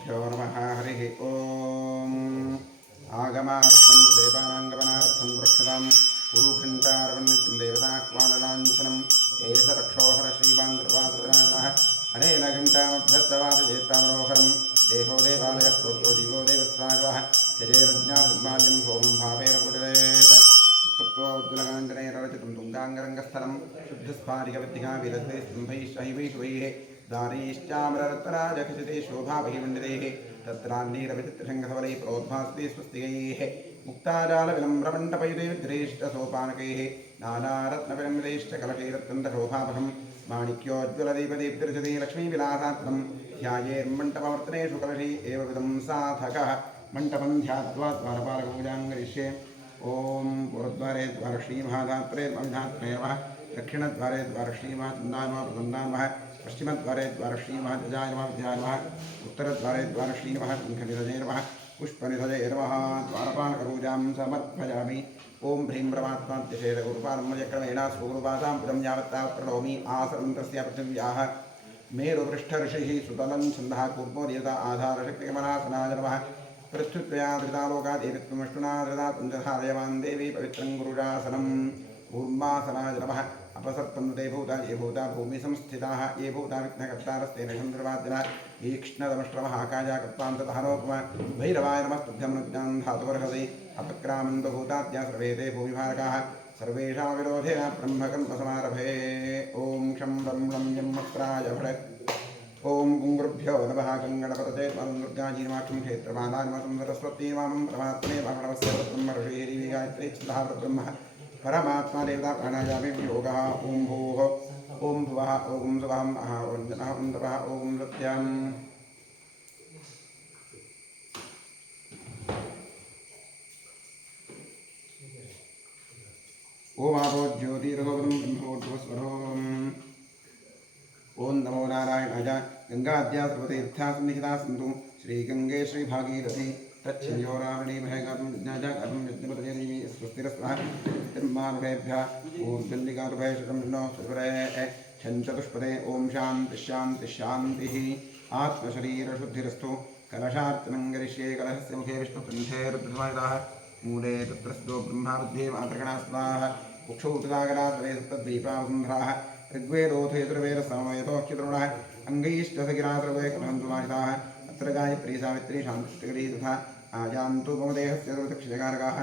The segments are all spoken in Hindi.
श्रीगुरुभ्यो नमः। हरिः ओम्। आगमार्थं देवानाङ्गमनार्थं वृक्षतां गुरुघण्टार्वन्नित्यं देवताह्वानलाञ्छनं एष रक्षोहर श्रीमान् कृपासुविनाशः अनेन घण्टामभ्यर्थवादजेत्तामनोहरं देहो देवालयः प्रोक्तो दिवो देवस्वागवः शरीरज्ञातुर्माद्यं सोमं भावेन कुटिलेत तत्त्वोज्ज्वलकाञ्जनेररचितं तुङ्गाङ्गरङ्गस्थलं शुद्धस्फाटिकविद्धिका विरजते स्तम्भैः शैवैः दारीश्चाम्ररत्तराजखचिते शोभावहिमण्डितैः तत्रान्नीरविचित्रशङ्खधवलैः प्रोद्भासते स्वस्तिकैः मुक्ताजालविलम्ब्रमण्डपयुते विद्रेष्टसोपानकैः नानारत्नविलम्बितैश्च कलशैरत्यन्तशोभापहं माणिक्योज्ज्वलदीपदीप्तिरजते लक्ष्मीविलासात्मं ध्यायेर्मण्टपवर्तनेषु कलशै एव विदं साधकः मण्टपं ध्यात्वा द्वारपालकपूजां करिष्ये। ओं पुरद्वारे द्वारश्रीमहाधात्रे अविधात्रे नमः दक्षिणद्वारे द्वारश्रीमहाचन्दाय नमः प्रसन्नाय नमः पश्चिमद्वारे द्वारश्रीमहाध्वजाय नमः विद्याय नमः उत्तरद्वारे द्वारश्री नमः शङ्खनिधये नमः पुष्पनिधये नमः द्वारपालकपूजां समर्पयामि। ओं ह्रीं परमात्माद्यशेषगुरुपालम्यक्रमेण स्वगुरुपादां पुरं यावत्तावत् प्रणौमि आसनं तस्य पृथिव्याः मेरुपृष्ठऋषिः सुतलं छन्दः कूर्मो देवता आधारशक्तिकमलासनाय नमः पृथ्वीत्वया धृतालोका देवीत्वमष्टुना धृता पञ्चधारयवान् देवी पवित्रं गुरुजासनं कूर्मासनाय नमः अपसर्पन्ते भूता ये भूता भूमिसंस्थिताः ये भूता विघ्नकर्तारस्तेन चन्द्रवादिनः ईक्ष्णदमष्ट्रमः काजाकत्वान्ततहनोपम भैरवाय नमस्तुभ्यमनुज्ञां धातुवर्हसि अपक्रामन्तो भूताद्या सर्वे ते भूमिभारकाः सर्वेषां विरोधेन ब्रह्मकल्पसमारभे। ॐ शं लं लं यम्मत्राय फले ओं गुरुभ्यो नमः। गङ्गणपतये दुर्गाजीनमाख्यं क्षेत्रमानानिमतं सरस्वती वामं परमात्मने वामनमस्य ब्रह्म ऋषिः गायत्री छन्दः ब्रह्म परमात्मा देवता प्राणायामे योगः। ओं भूः ओं भुवः ओं सुवहं अह ओं जनः ओं तपः ओं सत्यम्। ओम आपो ज्योतिरसोदं ब्रह्मोर्ध्वस्वरोम्। ओं नमो नारायणाय। गंगाद्या सर्वतीर्था सन्निहिता सन्तु श्रीगंगे श्रीभागीरथी तच्छयोरावणी महगातं विज्ञाजागातं यज्ञपतये देवी स्वस्तिरस्वः स्थिर्मानुभेभ्यः ऊर्जल्लिकारुभयशतं नो सुरे छञ्चतुष्पदे। ओं शान्ति शान्ति शान्तिः। आत्मशरीरशुद्धिरस्तु। कलशार्चनं करिष्ये। कलशस्य मुखे विष्णुकण्ठे रुद्रसमायुधाः मूले तत्रस्थो ब्रह्मामध्ये मातृगणा स्वाहा कुक्षौ तदागरा सर्वे सप्तद्वीपावसुन्धराः ऋग्वेदोऽथ यजुर्वेदसामवेदोऽख्यतरुणः अङ्गैश्च सगिरा सर्वे कलहन्तुमाहिताः अत्र गायत्री सावित्री शान्तिष्ठिकरी तथा आयान्तु ममदेहस्य सर्वदक्षिणकारकाः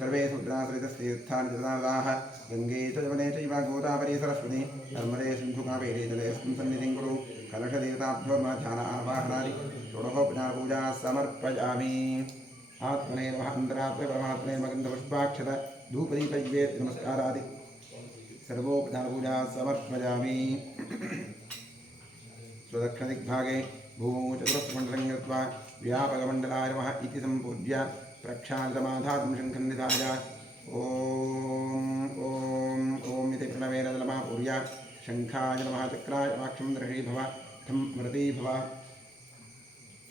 सर्वे शूद्राश्रितस्तीर्थानि जलादाः गङ्गे च यवने चैव गोदावरी सरस्वती नर्मदे सिन्धुकावेरी जलेऽस्मिन् सन्निधिं कुरु। कलशदेवताभ्यो ध्यान आवाहनादि षोडशोपचारपूजा समर्पयामि। आत्मने नमः। अन्तरात्मे परमात्मने नमः। गन्धपुष्पाक्षत धूपदीपैवेद्य नमस्कारादि सर्वोपचारपूजा समर्पयामि। स्वदक्षिणदिग्भागे भूचतुरस्रमण्डलं कृत्वा व्यापकमण्डलाय नमः इति सम्पूज्य प्रक्षालितमाधातुं शङ्खन्निधाय ॐ इति प्रणवेन जलमापूर्य शङ्खाय नमः चक्राय वाक्षं दर्शी भव ठं मृती भव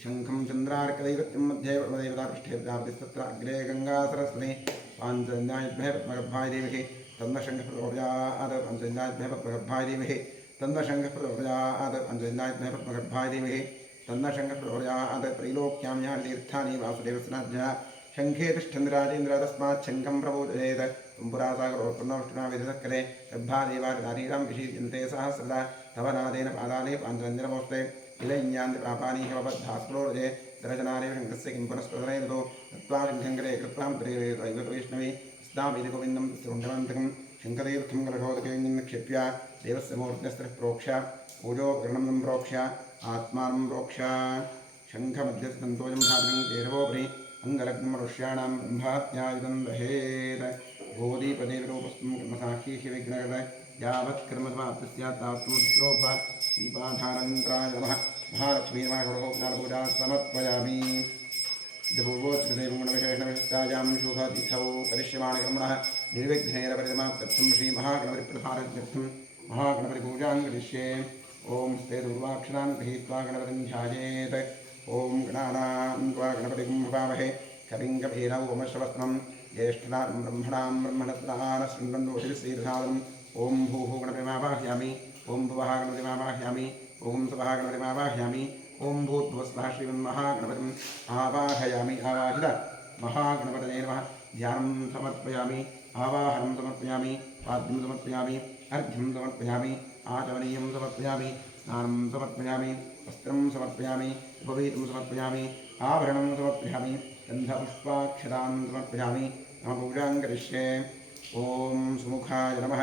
शङ्खं चन्द्रार्कदैवत्यं मध्ये देवतापृष्ठे व्याप्तिस्तत्र अग्रे गङ्गा सरस्वती पाञ्चजन्यायुद्भे पद्मगर्भाय देवहि तन्नशङ्खप्रचोदयात् पञ्चजन्यायुद्भे पद्मगर्भाय देवहि तन्नशङ्खप्रचोदयात् पञ्चजन्यायुद्भे पद्मगर्भाय देवहि तन्नशङ्खप्रचोदयात् त्रैलोक्यां यानि तीर्थानि वासुदेवस्य राज्ञः शङ्खे तिष्ठन्ति राजेन्द्र तस्मात् शङ्खं प्रबोधयेत् पुंपुरासागरोत्पन्नमष्टुना विधिसक्करे गर्भादेवानारीरां विशीर्यन्ते सहस्रदा तव नादेन पादाले पाञ्चजन्यनमोऽस्ते इलय्यान्ति पापानि हिमबद्धास्फुरोरजे दरजनारेव शङ्खस्य किं पुनस्प्रदनेतो दत्त्वा शङ्खङ्करे कृत्वां वैष्णवी स्नाविति गोविन्दं तस्य शङ्खतीर्थं कलशोदके निक्षिप्य देवस्य मूर्धन्यस्त्रः प्रोक्ष्य पूजोपकरणं सम्प्रोक्ष्य आत्मानं प्रोक्ष्य शङ्खमध्यस्तन्तोजं धातुं केरवोपरि अङ्गलग्नं मनुष्याणां ब्रह्महत्यायुधं दहेत् गोदीपदेवरूपस्थं कर्मसाक्षी विघ्नकृत यावत् कर्मसमाप्तिः स्यात् तावत् समुद्रोप दीपाधारयन्त्राय नमः। महालक्ष्मी नमः। षोडशोपचारपूजा समर्पयामि। देवोच्चदेवगुणविशेषणविशिष्टायां शुभतिथौ करिष्यमाणे कर्मणः निर्विघ्नेन परिसमाप्त्यर्थं श्रीमहागणपतिप्रसादार्थं महागणपतिपूजां करिष्ये। ॐ स्ते दुर्वाक्षरां गृहीत्वा गणपतिं ध्यायेत्। ॐ गणानां त्वा गणपतिं भवामहे कविं कवीरवमश्रवस्त्रं ज्येष्ठनां ब्रह्मणां ब्रह्मणस्पदान शृण्वन्दोषिश्रीरसादनम्। ॐ भूः गणपतिमावाहयामि। ॐ भुवः गणपतिमावाहयामि। ॐ सुवः गणपतिमावाहयामि। ओं भूर्भुवस्वः श्रीमन्महागणपतिम् आवाहयामि आवाहित महागणपतये नमः ध्यानं समर्पयामि आवाहनं समर्पयामि पाद्यं समर्पयामि अर्घ्यं समर्पयामि आचमनीयं समर्पयामि स्नानं समर्पयामि वस्त्रं समर्पयामि उपवीतं समर्पयामि आभरणं समर्पयामि गन्धपुष्पाक्षरान् समर्पयामि नमपूजां करिष्ये ॐ सुमुखाय नमः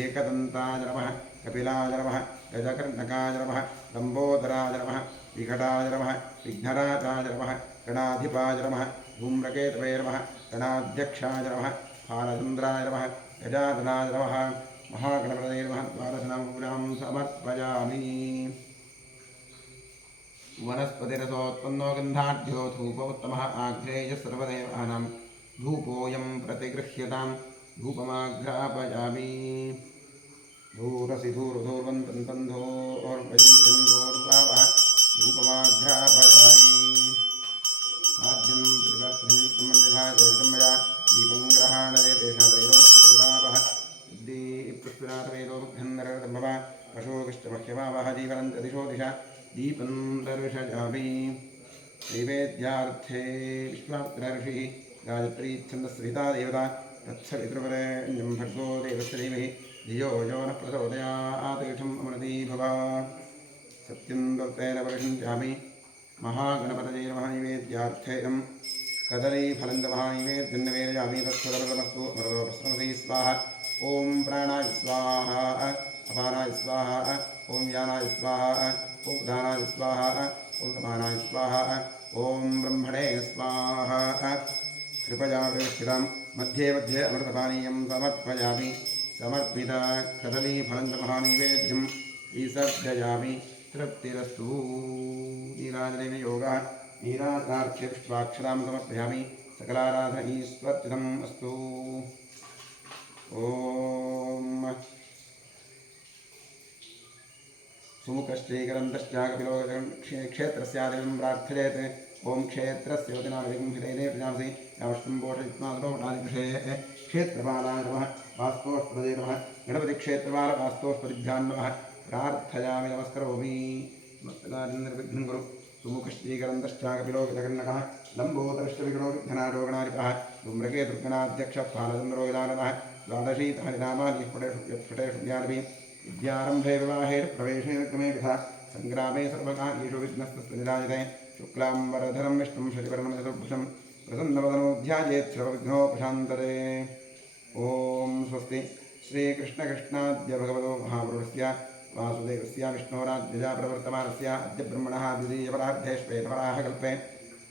एकदन्ताय नमः कपिलाय नमः गजकर्णकाय नमः लम्बोदराय नमः विकटाय नमः विघ्नराजाय नमः गणाधिपाय नमः धूम्रकेतवे नमः गणाध्यक्षाय नमः फालचन्द्राय नमः गजाननाय नमः महागणपतये नमः द्वादशनामपूजां समर्पयामि वनस्पतिरसोत्पन्नो गन्धाढ्यो धूपोत्तमः आघ्रेयः सर्वदेवानां धूपोऽयं प्रतिगृह्यतां धूपमाघ्रापयामि धूरसि धूर्धूर्वन्तं धूर्वयं चन्दोर्वावः धूपमाघ्रापयामि आद्यं त्रिवर्षयुक्तं निधाय जोडितं मया दीपं ग्रहाणदेवेशत्रैलोक्यविरापः दीप्तस्फुरातवेदोमुग्धन्नरतम्भव पशोकृष्टमह्यवावः जीवनं च दिशो दिशा दीपं दर्शयामि नैवेद्यार्थे विश्वामित्रऋषिः गायत्री छन्दस्सहिता देवता तत्सवितृवरेण्यं भर्गो देवस्य धीमहि धियो यो नः प्रचोदयात् तीर्थम् अमृती भव सत्यं दत्तेन परिषिञ्चामि महागणपतये नमः नैवेद्यार्थेयं कदलीफलं च महानैवेद्यं निवेदयामि तत्सदमस्तु अमृतोपस्मृति स्वाहा ॐ प्राणाय स्वाहा अपानाय स्वाहा ॐ व्यानाय स्वाहा ॐ उदानाय स्वाहा ॐ समानाय स्वाहा ॐ ब्रह्मणे स्वाहा कृपया प्रेक्षितां मध्ये मध्ये अमृतपानीयं समर्पयामि समर्पित कदलीफलं च महानैवेद्यं विसर्जयामि तृप्तिरस्तु नीराजनेन योगः नीराजनार्थे पुष्पाक्षरां समर्पयामि सकलाराधन ईश्वर्चितम् अस्तु ॐ सुमुखश्चैकरन्तश्च कपिलो क्षेत्रस्यादिवं प्रार्थयेत् ॐ क्षेत्रस्य वचनादिकं हृदये प्रजांसि यावष्टं पोषयित्वादोषे क्षेत्रपालाय नमः वास्तोस्पदये नमः गणपतिक्षेत्रपाल वास्तोस्पदिभ्यां नमः प्रार्थयामि नमस्करोमि नमस्कारिन्द्रविघ्नं कुरु सुमुखश्चैकरन्तश्च कपिलो गजकर्णकः लम्बोदरश्च विगणो विघ्नादो गणाधिपः धूम्रकेतुर्गणाध्यक्षः फालचन्द्रो गजाननः द्वादशीतानि नामानि यत्फटेषु ज्ञानपि विद्यारम्भे विवाहे प्रवेशे क्रमे कथा सङ्ग्रामे सर्वकार्येषु विघ्नस्तस्तु निराजते शुक्लाम्बरधरं विष्णुं शशिवर्णं चतुर्भुजं प्रसन्नवदनो ध्यायेत् सर्वविघ्नोपशान्तये ॐ स्वस्ति श्रीकृष्णकृष्णाद्य भगवतो महापुरुषस्य वासुदेवस्य विष्णोराज्यजा प्रवर्तमानस्य अद्य ब्रह्मणः द्वितीयपरार्धे श्वेतवराह कल्पे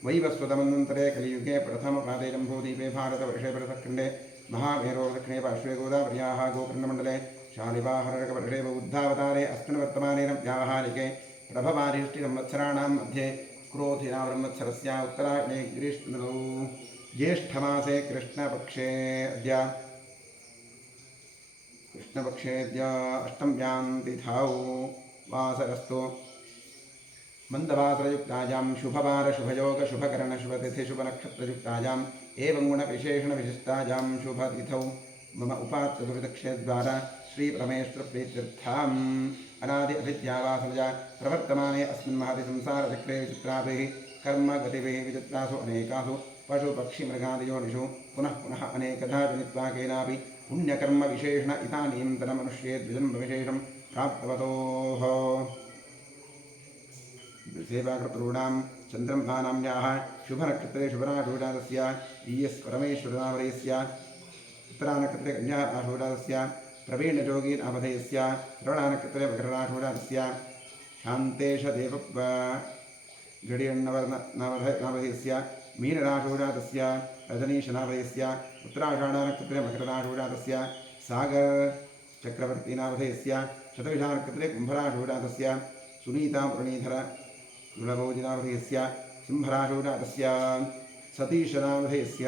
वैवस्वतमन्वन्तरे कलियुगे प्रथमपादे जम्बूद्वीपे भारतवर्षे भरतखण्डे महामेरो दक्षिणे पार्श्वे गोदावर्याः गोकर्णमण्डले शालिवाहनरकवर्षे बौद्धावतारे अस्मिन् वर्तमानेन व्यावहारिके प्रभवारिष्टिसंवत्सराणां मध्ये क्रोधिनावृंवत्सरस्य उत्तरायणे ग्रीष्मऋतौ ज्येष्ठमासे कृष्णपक्षे अद्य अष्टम्यां तिथौ वासरस्तु मन्दवासरयुक्तायां शुभवार शुभयोग शुभकरण शुभतिथि शुभनक्षत्रयुक्तायाम् एवं गुणविशेषणविशिष्टायां शुभतिथौ मम उपात्यदुरितक्षेद्वारा श्रीपरमेश्वरप्रीत्यर्थाम् अनादि अभिद्यावासनजा प्रवर्तमाने अस्मिन् महति संसारचक्रे विचित्राभिः कर्मगतिभिः विचित्रासु अनेकासु पशुपक्षिमृगादियोनिषु पुनः पुनः अनेकधा जनित्वा केनापि पुण्यकर्मविशेषण इदानीन्तनमनुष्ये द्विजन्मविशेषं प्राप्तवतोः सेवाकृतॄणां चन्द्रम्भानाम्याः शुभनक्षत्रे शुभराशोजातस्य ईयस्परमेश्वरनामधेयस्य उत्तरानक्षत्रे कन्याराशोजातस्य प्रवीणजोगीनामधेयस्य श्रवणानक्षत्रे मकरराशोजातस्य शान्तेशदेवगडियण्णवनामधेयस्य मीनराशोजातस्य रजनीशनामधेयस्य उत्तराषाढानक्षत्रे मकरराशोजातस्य सागरचक्रवर्तीनामधेयस्य शतविषानक्षत्रे कुम्भराशोजातस्य सुनीतामुरणीधर गुणभोजिनामधेयस्य सिंहराशोजातस्य सतीशनामधेयस्य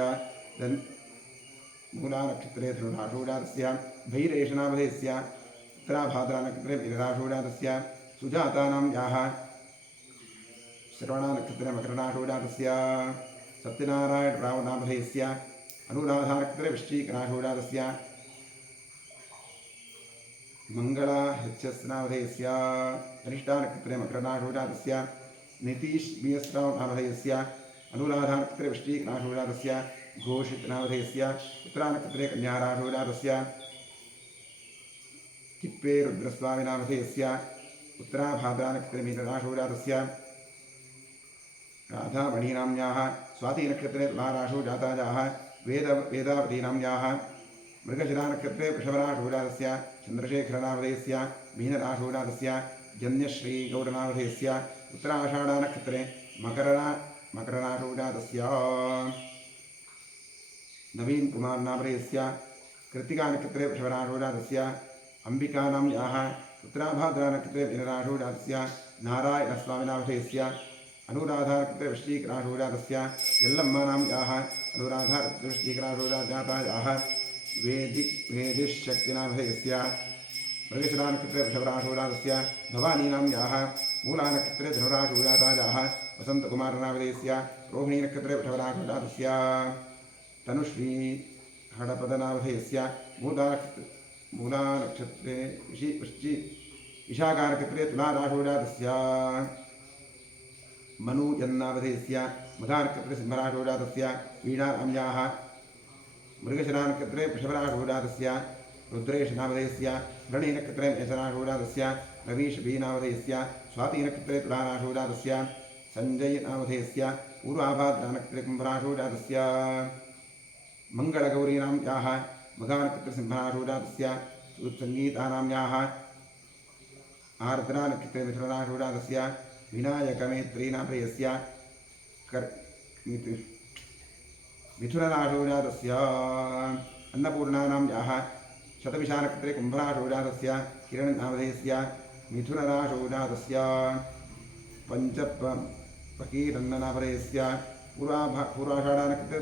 मूलानक्षत्रे धनुराशोजातस्य भैरेशनामधेयस्य उत्तराभाद्रानक्षत्रे मीनराशोजातस्य सुजातानां याः श्रवणानक्षत्रे मकरराशोजातस्य सत्यनारायणरावनामधेयस्य अनुराधानक्षत्रे वृश्चिकराशोजातस्य मंगला हृच्छस्नामधेयस्य कनिष्ठानक्षत्रे मकरराशोजातस्य नितीश बीएसराव नामधेयस्य अनुराधा नक्षत्रे वृश्चिकराशिजातस्य घोषित नामधेयस्य उत्तरा नक्षत्रे कन्याराशिजातस्य किप्पे रुद्रस्वामी नामधेयस्य उत्तराभाद्रा नक्षत्रे मीनराशिजातस्य राधामणि नाम्न्याः स्वाति नक्षत्रे तुलाराशिजातायाः वेदावती नाम्न्याः मृगशिरा नक्षत्रे वृषभराशिजातस्य चन्द्रशेखरनामधेयस्य मीनराशिजातस्य जन्यश्रीगौरनामधेयस्य उत्तराषाढा नक्षत्रे मकरराशिजातस्य नवीन कुमार नामधेयस्य कृत्तिका नक्षत्रे वृषभराशिजातस्य अंबिका नाम्न्याः उत्तराभाद्रा नक्षत्रे मीनराशिजातस्य नारायणस्वामी नामधेयस्य अनुराधा नक्षत्रे वृश्चिकराशिजातस्य यल्लम्मा नाम्न्याः अनुराधा वृश्चिकराशिजातायाः वेदिशक्तिनामधेयस्य मृगशिरा नक्षत्रे वृषभराशिजातस्य भवानी नाम्न्याः मूला नक्षत्रे धनुराशिजातायाः वसन्तकुमारनामधेयस्य रोहिणी नक्षत्रे वृषभराशिजातस्य तनुश्री हडपदनामधेयस्य मूला नक्षत्रे विशाखा नक्षत्रे तुलाराशिजातस्य मनुजन्नामधेयस्य मघा नक्षत्रे सिंहराशिजातस्य वीणा नाम्न्याः मृगशिरा नक्षत्रे वृषभराशिजातस्य रुद्रेश नामधेयस्य भरणी नक्षत्रे मेषराशिजातस्य रवीशबी नामधेयस्य स्वाति नक्षत्रे तुलाराशिजातस्य संजय नामधेयस्य पूर्वाभाद्रा नक्षत्रे कुम्भराशिजातस्य मंगलगौरी नाम्न्याः मघा नक्षत्रे सिंहराशिजातस्य संगीता नाम्न्याः आर्द्रा नक्षत्रे मिथुनराशिजातस्य विनायकमेत्री नामधेयस्य मिथुनराशिजातस्य अन्नपूर्णा नाम्न्याः शतभिषा नक्षत्रे कुम्भराशिजातस्य किरण नामधेयस्य मिथुनराशिजातस्य पंचपकीरन्न नामधेयस्य पूर्वाषाढा नक्षत्रे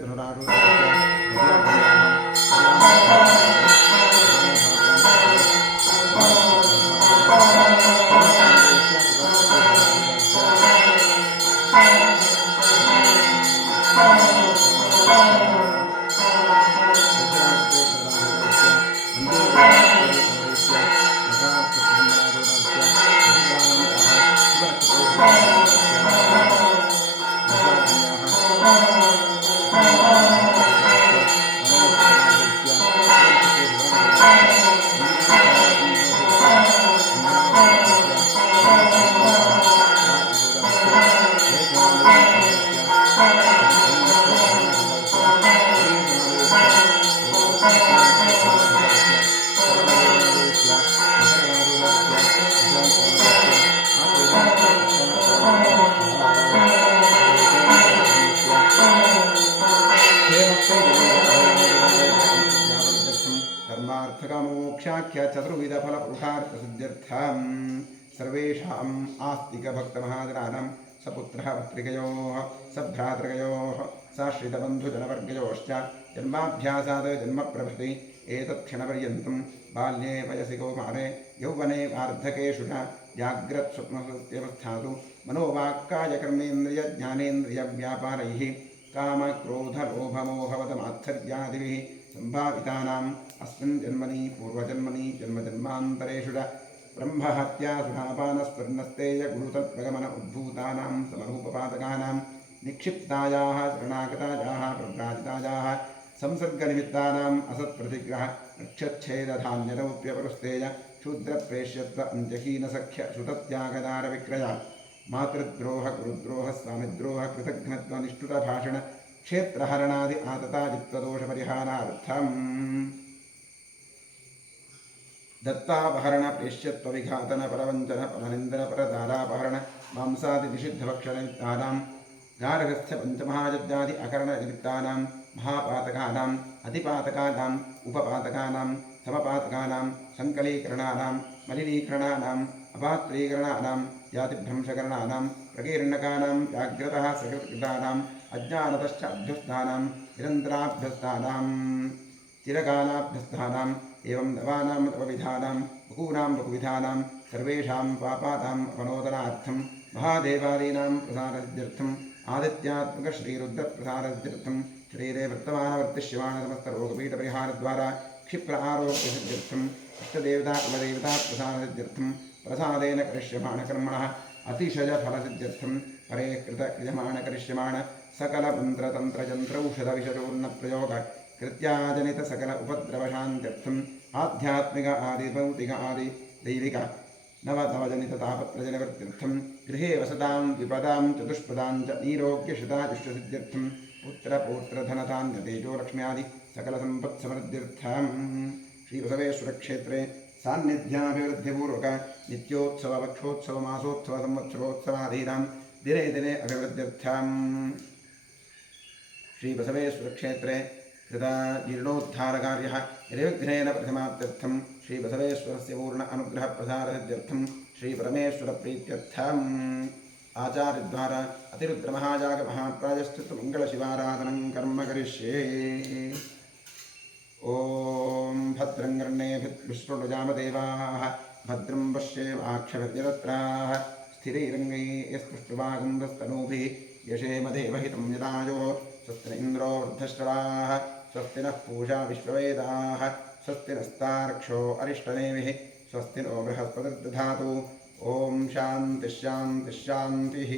धर्मार्थकामोक्षाख्य चतुर्विध फल पुरुषार्थसिद्ध्यर्थं सर्वेषाम् आस्तिक भक्तमहाजनानां सपुत्रः पुत्रिकयोः सभ्रातृकयोः साश्रितबन्धुजनवर्गयोश्च जन्माभ्यासात् जन्मप्रभृति एतत्क्षणपर्यन्तं बाल्ये वयसि कौमारे यौवने वार्धकेषु च जाग्रत्स्वप्नसुप्त्यवस्थासु मनोवाक्कायकर्मेन्द्रियज्ञानेन्द्रियव्यापारैः कामक्रोधलोभमोहवदमात्सर्यादिभिः सम्भावितानाम् अस्मिन् जन्मनि पूर्वजन्मनि जन्मजन्मान्तरेषु च ब्रह्महत्यासुरापानस्वर्णस्तेयगुरुतत्त्वगमन उद्भूतानां समरूपपातकानां निक्षिप्तायाः शरणागतायाः प्रव्राजितायाः संसर्गनिमित्तानाम् असत्प्रतिग्रह नक्षच्छेदधान्यदौप्यपरुस्तेय शूद्रप्रेष्यत्व अन्त्यहीनसख्य श्रुतत्यागदारविक्रय मातृद्रोह गुरुद्रोह स्वामिद्रोह कृतघ्नत्वनिष्ठुरभाषण क्षेत्रहरणादि आतताजित्वदोषपरिहारार्थम् दत्तापहरण प्रेष्यत्वविघातन परवञ्चन परनिन्दन परदारापहरण मांसादिनिषिद्धभक्षणनिमित्तानां गार्हस्थ्य पञ्चमहायज्ञादि अकरणनिमित्तानां महापातकानाम् अतिपातकानाम् उपपातकानां समपातकानां संकलीकरणानां मलिनीकरणानाम् अपात्रीकरणानां जातिभ्रंशकरणानां प्रकीर्णकानां जाग्रतः सकृत्कृतानाम् अज्ञानतश्च अभ्यस्तानां निरन्तराभ्यस्तानां चिरकालाभ्यस्तानाम् एवं नवानां नवविधानां बहूनां बहुविधानां सर्वेषां पापानाम् अपनोदनार्थं महादेवादीनां प्रसादसिद्ध्यर्थम् आदित्यात्मकश्रीरुद्रप्रसादसिद्ध्यर्थं शरीरे वर्तमानवर्तिष्यमाणसमस्तरोगपीठपरिहारद्वारा क्षिप्र आरोग्यसिद्ध्यर्थम् इष्टदेवता कुलदेवता प्रसादसिद्ध्यर्थं प्रसादेन करिष्यमाणकर्मणः अतिशयफलसिद्ध्यर्थं परे कृत क्रियमाण करिष्यमाण सकल मंत्र तंत्र यंत्र औषध विषचूर्ण प्रयोग कृत्याजनित सकल उपद्रव शांत्यर्थम आध्यात्मिक आदि भौतिक आदि दैविक नवजनित तापत्रजनवृत्त्यर्थम गृहे वसतां विपदां चतुष्पदां च नीरोग्यशताजुष्टसिद्ध्यर्थम पुत्रपौत्रधनधान्य तेजो लक्ष्म्यादि सकल संपत्समृद्ध्यर्थम श्री बसवेश्वर क्षेत्रे सान्निध्याभिवृद्धिपूर्वक नित्योत्सव वक्षोत्सव मासोत्सव संवत्सरोत्सवादीनां दिने दिने अभिवृद्ध्यर्थम श्री बसवेश्वर क्षेत्रे कृता जीर्णोद्धारकार्यः निर्विघ्नेन प्रथमाप्त्यर्थं श्री बसवेश्वरस्य पूर्ण अनुग्रह प्रसारसिद्ध्यर्थं श्री परमेश्वर प्रीत्यर्थम आचार्यद्वारा अतिरुद्र महाजाग महाप्रायश्चित्त मंगल शिवाराधनं कर्म करिष्ये। ओम भद्रं कर्णेभिर्विष्णुजामदेवाः भद्रं पश्येमाक्षभिर्यजत्राः स्थिरैरङ्गैस्तुष्टुवागुंधस्तनूभिः यशेम देवहितं यदायो स्वस्ति न इन्द्रो वृद्धश्रवाः स्वस्ति नः पूषा विश्ववेदाः स्वस्ति नस्तार्क्ष्यो अरिष्टनेमिः स्वस्ति नो बृहस्पतिर्दधातु। ओम शांति शांति शांतिः।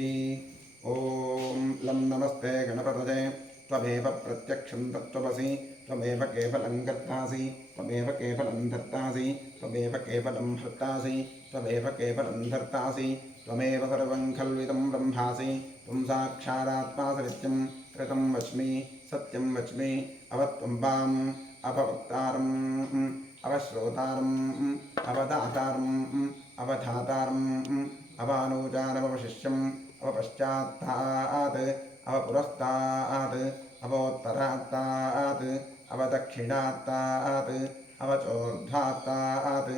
ओम लं नमस्ते गणपतये त्वमेव प्रत्यक्षं तत्त्वमसि त्वमेव केवलं कर्तासि त्वमेव केवलं धर्तासि त्वमेव केवलं हर्तासि त्वमेव केवलं धर्तासि त्वमेव सर्वं खल्विदं ब्रह्मासि त्वं साक्षादात्मा सनित्यं कृतं वच्मि सत्यं वच्मि अवत्वं वाम् अपवक्तारम् अवश्रोतारम् अवदातारम् अवधातारम् अवानोचारमवशिष्यम् अवपश्चात्तात् अवपुरस्तात् अवोत्तरात्तात् अवदक्षिणात्तात् अवचोर्ध्वात्तात्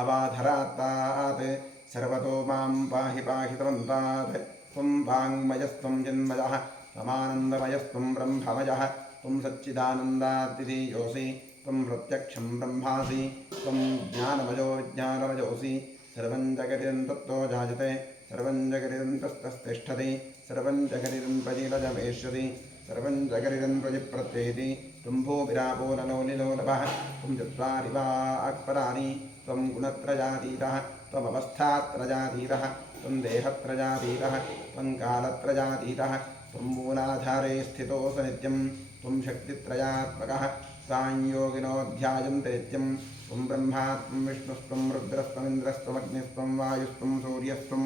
अवाधरात्तात् सर्वतो मां पाहि पाहि त्वन्तात् त्वं वाङ्मयस्त्वं जन्मजः त्वमानन्दमयस्त्वं ब्रह्ममयः त्वं सच्चिदानन्दातिथीयोऽसि त्वं प्रत्यक्षं ब्रह्मासि त्वं ज्ञानमयो विज्ञानमयोऽसि सर्वं जगदिदं तत्तो जायते सर्वं जगदिदं तस्तस्तिष्ठति सर्वं जगदिदं प्रजिलजमेष्यति सर्वं जगदिदं प्रजिप्रत्येति त्वं भूभिरापो नलो निलोलभः त्वं चत्वारि वाक्पराणि त्वं गुणत्रयातीतः त्वमवस्थात्रयातीतः त्वं देहत्रयातीतः त्वं कालत्रयातीतः त्वं मूलाधारे स्थितोऽसि नित्यं त्वं शक्तित्रयात्मकः तां योगिनोऽध्यायन्ते नित्यं त्वं ब्रह्मा त्वं विष्णुस्त्वं रुद्रस्त्वमिन्द्रस्त्वमग्निस्त्वं वायुस्त्वं सूर्यस्त्वं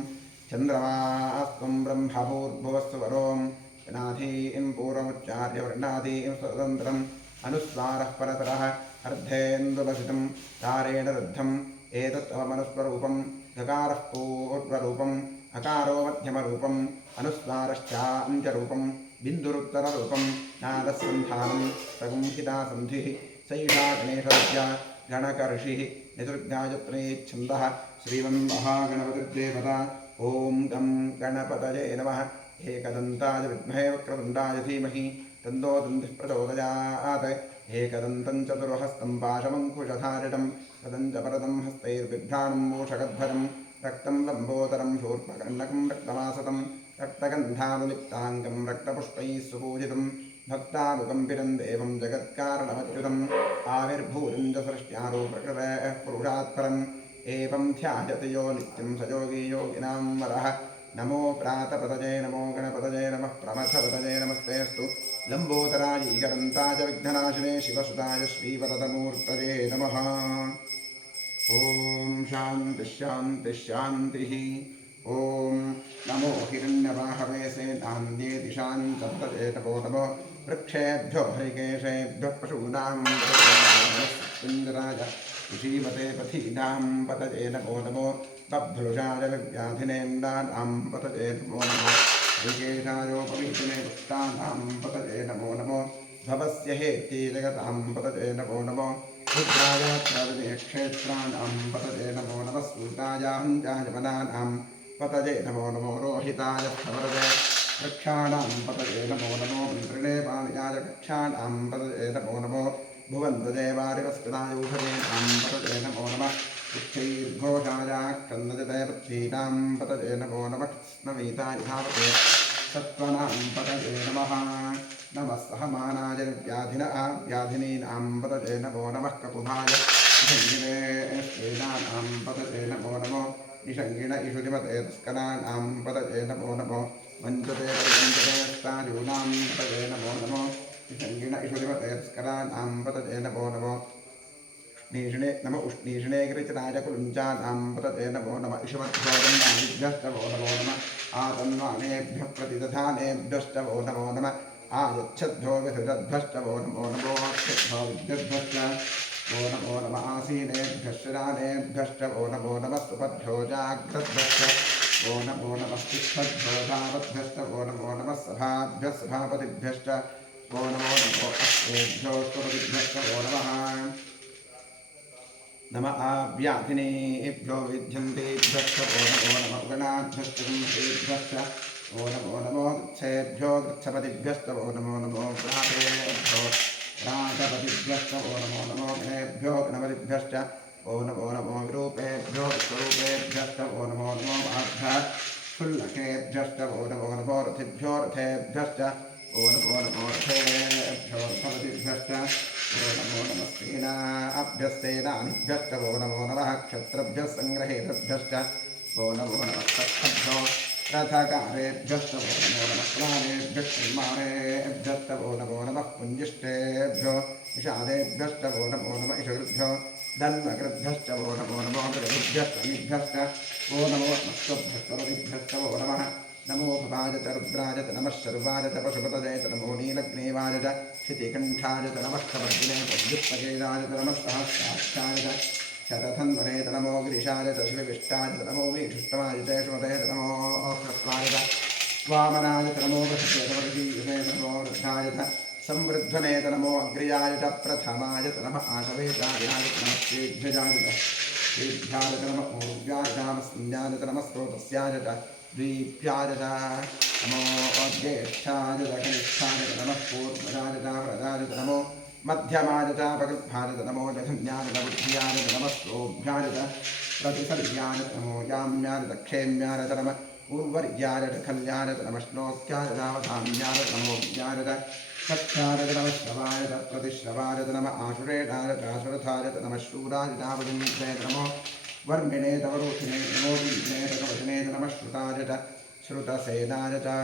चन्द्रमास्त्वं ब्रह्मभूर्भुवस्सुवरों गणाधीं पूर्वमुच्चार्य वर्णाधीं स्वतन्त्रम् अनुस्वारः परतरः अर्धेन्दुलसितं तारेण रुद्धम् एतत्तवमनुस्वरूपं गकारः पूर्वरूपम् अकारो मध्यमरूपम् अनुस्वारश्चान्त्यरूपं बिन्दुरुत्तररूपं नादसन्धानं सगुंहितासन्धिः सैषा गणेशविद्या गणकर्षिः निसर्गायत्रे छन्दः श्रीमन्महागणपतिर्देवता। ॐ गं गणपतये नमः। एकदन्ताय विद्महे वक्रतुण्डाय धीमहि तन्नो दन्तिः प्रचोदयात्। एकदन्तं चतुर्हस्तं पाशमङ्कुशधारिणं सदं च परदं हस्तैर्बिभ्राणं मूषकध्वजं रक्तं लम्बोदरं शूर्पकर्णकं रक्तमासतं रक्तगन्धानुलिप्ताङ्गं रक्तपुष्पैः सुपूजितं भक्तानुकम्पितं देवं जगत्कारणमच्युतम् आविर्भूतं च सृष्ट्यारूपकृतः पुरुषात् परम् एवं ध्यायति यो नित्यं स योगी योगिनां वरः। नमो प्रातपतये नमो गणपतये नमः प्रमथपतये नमस्तेऽस्तु लम्बोदराय ईकरन्ताय विघ्ननाशिने शिवसुताय श्रीवरदमूर्तये नमः। ॐ शान्तिः शान्तिः शान्तिः। ॐ नमो हिरण्यवाहवे सेनान्ये दिशां सप्तये नमो नमो वृक्षेभ्यो हरिकेशेभ्यः पशूनां सुन्दराय ऋषीमते पथीनां पतये नमो नमो बभ्रुषाय व्याधिनेन्द्राणां पतये नमो नमो ऋषिकेशायोपवीतिने पुष्टानां पतये नमो नमो भवस्य हेत्ये जगतां पतये नमो नमो रुद्राय क्षेत्राणां पतये नमो नमः सूतायाञ्जायमनानां पतये नमो नमो रोहिताय स्थवरदे वृक्षाणां पतये नमो नमो मन्त्रिणे पाणियाय कक्षाणां पतये नमो नमो भुवन्तदेवारिवस्कृतायूषधीनां पतये नमो नमः उच्चैर्घोषाय कन्दजते पृथ्वीनां पतये नमो नमः स्नवीताय धावते सत्त्वनां पतये नमः नमः सहमानाय व्याधिनीनां पतये नमो नमः ककुभाय निषङ्गिणे स्त्रीणानां पतये नमो नमो निषङ्गिण इषुधिमते तस्कराणां पतये नमो नमो वञ्चते परिवञ्चते स्तायूनां पतये नमो नमो विसङ्गिण इषुधिपते स्कराणां पतये नमो नमो नीषिणे नम उष्णीषिणे गिरिचराजकुलुञ्चानां पतये नमो नमः इषवद्भोजन्नादिभ्यश्च वो नमो नमः आतन्वानेभ्यः प्रतिदधानेभ्यश्च वो नमो नमः आयच्छद्भ्यो विधुरद्भ्यश्च वो नमो नमो अक्षद्भ्यो विद्युद्भ्यश्च वो नमो नमः आसीनेभ्यश्च रानेभ्यश्च वो नमो नमः सुपद्भ्यो जाग्रद्भ्यश्च वो नमो नमः तिष्ठद्भ्यो धावद्भ्यश्च वो नमो नमः सभाभ्यः सभापतिभ्यश्च वो नमो नमो अष्टेभ्यो स्तुपतिभ्यश्च वो नमः नम आव्याधिनेभ्यो विद्यन्तेभ्यश्च वो नमो नमः गणाभ्यश्च गणेभ्यश्च वो नमो नमो गच्छेभ्यो गच्छपतिभ्यश्च वो नमो नमो प्रातेभ्यो प्रातपतिभ्यश्च वो नमो नमो गणेभ्यो गणपतिभ्यश्च वो नमो नमो विरूपेभ्यो स्वरूपेभ्यश्च वो नमो नमो महाभ्यः क्षुल्लकेभ्यश्च वो नमो नमो रथिभ्यो रथेभ्यश्च वो नमो नमो रथेभ्यो रथपतिभ्यश्च वो नमो नमः सेनाभ्यस्तेनानिभ्यश्च वो नमो नमः क्षत्रभ्यः सङ्ग्रहेतभ्यश्च वो नमो नमः सत्तभ्यो रथकारेभ्यश्च वो नमो नमः प्राणेभ्यः निर्माणेभ्यश्च वो नमो नमः पुञ्जिष्टेभ्यो निषादेभ्यश्च वो नमो नमः इषकृभ्यो धन्वकृभ्यश्च वो नमो नमो गृहेभ्यश्च निभ्यश्च वो नमो नमस्त्वभ्यश्च वो नमः नमो भवाय च रुद्राय च नमः शर्वाय च पशुपतये च नमो नीलग्रीवाय च क्षितिकण्ठाय च नमः कवर्दिने च विद्युत्पकेदाय च नमः सहस्राक्षाय च शतधन्वने च नमो गिरिशाय च शिवविष्टाय च नमो वीक्षुष्टमाय च शुमते च नमो ह्रस्वाय च वामनाय च नमो वृषभे च वर्षीयुषे च नमो वृद्धाय च संवृद्धने च नमो अग्र्याय च प्रथमाय च नमः आशवेशाय च नमः श्रीभ्यजाय च श्रीभ्याय च नमः ऊर्व्याय च नमस्न्याय च नमः स्रोतस्याय च द्वीप्याय च नमो ज्येष्ठाय च कनिष्ठाय च नमः पूर्वजाय च व्रजाय च नमो मध्यमाय च पगल्भाय च नमो जघन्याय च बुद्ध्याय च नमः श्रोभ्याय च प्रतिसर्याय च नमो याम्याय च क्षेम्याय च नमः उर्वर्याय च खल्याय च नमः श्लोक्याय च वधाम्याय च नमो ज्ञाय च सत्याय च नमः श्रवाय च प्रतिश्रवाय च नमः आशुरेणाय च आशुरथाय च नमः शूराय च वजिन्ते च नमो वर्मिणे च वरोधिने नमो वीर्णे च कवचने च नमः श्रुताय च श्रुतसेनाय च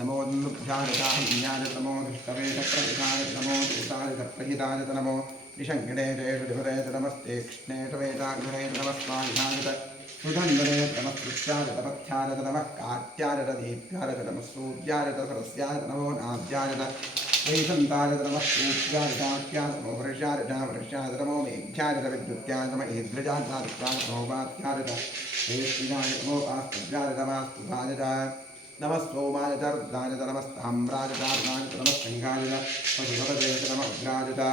नमो नुभ्याय च हन्याय च नमो धृष्टवे च प्रहिताय च नमो दूताय च प्रहिताय च नमो निषङ्गिणे च षुधिपते च नमस्तेक्ष्णे च वेदाग्ने च नमः स्वामिनाय च सुधन्वने च नमः कृत्याय च तपथ्याय च नमः कात्याय च दीप्याय च नमः सूर्याय च सरस्याय च नमो नाद्याय च वैसन्ताय च नमः सूर्याय च कात्याय च नमो वर्षाय च नमो मेघ्याय च विद्युत्याय च नमः ईद्रजाय च आदित्याय च नमो वात्याय च वेष्टिनाय च नमो आस्तुभ्याय च वास्तुभाय च नमः सोमाय च रुद्राय च नमस्ताम्राय च अरुणाय च नमः सिंहाय च पशुपतये च नमः उग्राय च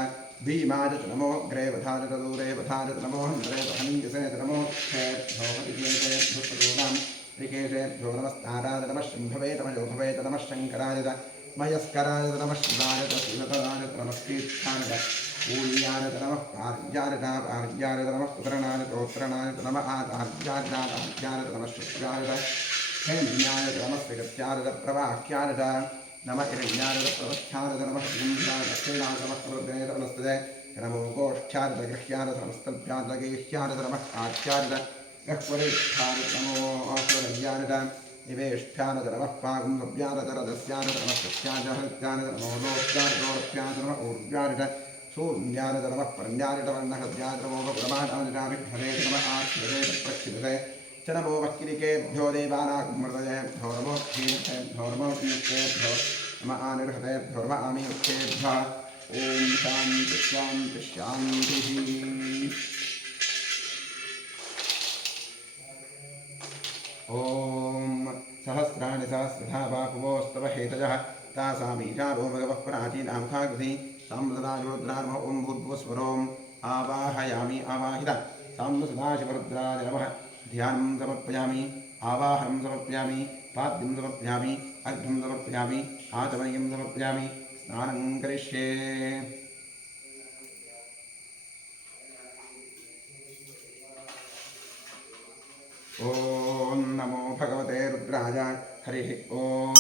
भीमाय च नमो अग्रेवधाय च दूरेवधाय च नमो हन्तरे च हनीयसे च नमो क्षेभ्यो हरिकेशेभ्यो प्रदूनां ऋकेशेभ्यो नमस्ताराय च नमः शम्भवे च मयोभवे च नमः शङ्कराय च मयस्कराय च नमः शिवाय च शिवतराय च नमः कीर्ताय च पूर्याय च नमः कार्याय च आर्याय च नमः कुतरणाय च उत्तरणाय च नमः आचार्याय च आचार्याय च नमः शुक्राय च हेम्याय च नमः विगत्याय च प्रवाह्याय च नमः हिरण्याय च प्रवथ्याय च नमः हिंसाय च क्षेणाय च नमः प्रवृद्धे च नमस्तुते नमो गोष्ठ्याय च गृह्याय च नमस्तभ्याय च गेह्याय च नमः कात्याय च गह्वरेष्ठाय च नमो अश्वरय्याय च निवेष्ठ्याय च नमः पागुम्भव्याय च रजस्याय च नमः सत्याय च हरित्याय च नमो लोक्याय च गौरभ्याय च नमः ऊर्व्याय च शून्याय च नमः परण्याय च वर्णहव्याय च नमो प्रमाणाय च विघ्नते च नमः आक्षिपते च प्रक्षिपते च नमो वक्किरिकेभ्यो देवानागुमृतयेभ्यो नमो क्षीणेभ्यो नमो कीर्तेभ्यो नमः आनिर्हतेभ्यो नमः आमीयुक्तेभ्यः ॐ शान्ति शान्ति शान्तिः ॐ सहस्राणि सहस्रधा बाहुवोस्तव हेतजः तासामीशारो भगवः प्राचीनामुखाकृति साम्प्रदायोरुद्रानमः ॐ भूर्भुवस्वरोम् आवाहयामि आवाहित साम्प्रसदाशिवरुद्राय नमः ध्यानं समर्पयामि आवाहनं समर्पयामि पाद्यं समर्पयामि अर्घ्यं समर्पयामि आचमनीयं समर्पयामि स्नानं करिष्ये ॐ नमो भगवते रुद्राय हरिः ॐ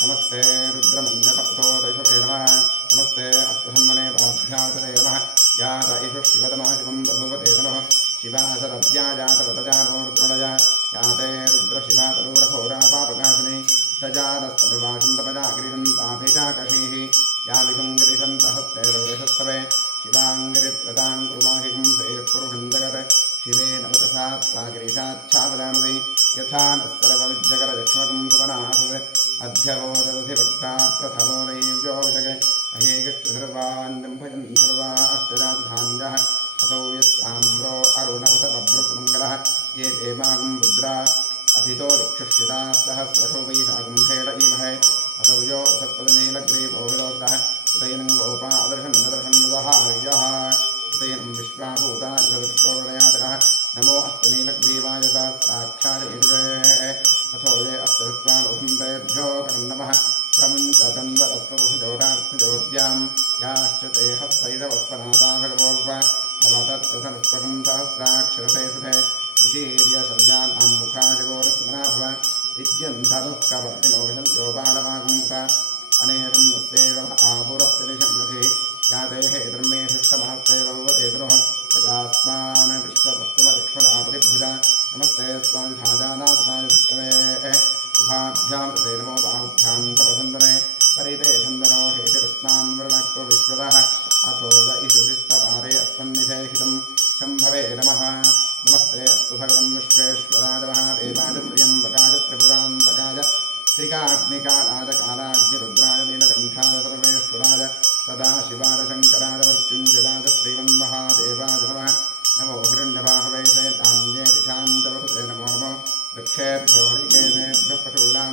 नमस्ते रुद्रमन्यभक्तो दशभे नमः नमस्ते अश्वहन्वने पाभ्यावतते नमः यात इषु शिवतमाशिवं बभूवते नमः शिवासरव्या जातवतजानो रुद्रलया याते रुद्रशिवा तरूरहोरा पापकाशिनी तजादस्तनुवाचन्तपजागिरिशन्ताभिषाकषीः याभिषं गिरिशन्तहस्तैरवृषस्तवे शिवाङ्गिरिप्रदां कुरुमाहिकं सेयकुरुहं जगत् शिवे नवतसा गिरीशाच्छावदामति यथा नः सर्वविद्यकरयक्ष्मकं सुमनासुते अध्यवोदधिभक्ता प्रथमो दैव्योऽभिषगे अहेकृष्टसर्वान्नं भजन् सर्वा अष्टजातधान्यः असौ यस्ताम्रो अरुणउतमभृतमङ्गलः ये देवागं रुद्रा अभितो दिक्षुषिता सहस्रशोभै सागं खेड ईमहे असौ यो सत्पदनीलग्रीवो विलोक्तः उदयनं गोपा अदर्शं नदर्शं नदहार्यः उदयनं विश्वाभूतानिषदृष्टोदयातकः नमो अस्तनीलग्रीवाय साक्षाय विद्वे अथो ये अस्तसत्त्वान् उभन्तेभ्यो कर्णमः प्रमुञ्चतन्वरस्वभुजोरार्थजोद्यां याश्च ते हस्तैरवस्पनाता भगवोप अवतत्कथनुष्पकं सहस्राक्षरते शुभे विशीर्यशल्यानां मुखाशिवोरस्मनाभव विद्यन्धदुःखवर्तिनो विशन्त्यो बालमागुंसा अनेशं तस्यैव आपुरस्य निशङ्गतिः याते हेतर्मे शिष्टमहस्ते भगवते द्रोह तजास्मान् विश्ववस्तुमदिक्ष्मदापरिभुजा नमस्ते स्वामिधाजानाथनाय विष्णवे उभाभ्यां ते नमो बाहुभ्यां तपधन्दने परिते धन्दनो हेतिरस्मान् वर्णक्तो विश्वदः अथो य इषुधिस्तपारे अस्मन्निधेहितं शम्भवे नमः नमस्ते अस्तु भगवन् विश्वेश्वराय महादेवाय त्र्यम्बकाय त्रिपुरान्तकाय त्रिकाग्निकालाय कालाग्निरुद्राय नीलकण्ठाय सर्वेश्वराय सदाशिवाय शङ्कराय मृत्युञ्जयाय श्रीमन्महादेवाय नमः नमो हिरण्यबाहवे चैतान्ये दिशान्तवसुते नमो नमो वृक्षेभ्यो हरिकेशेभ्यः पशूनां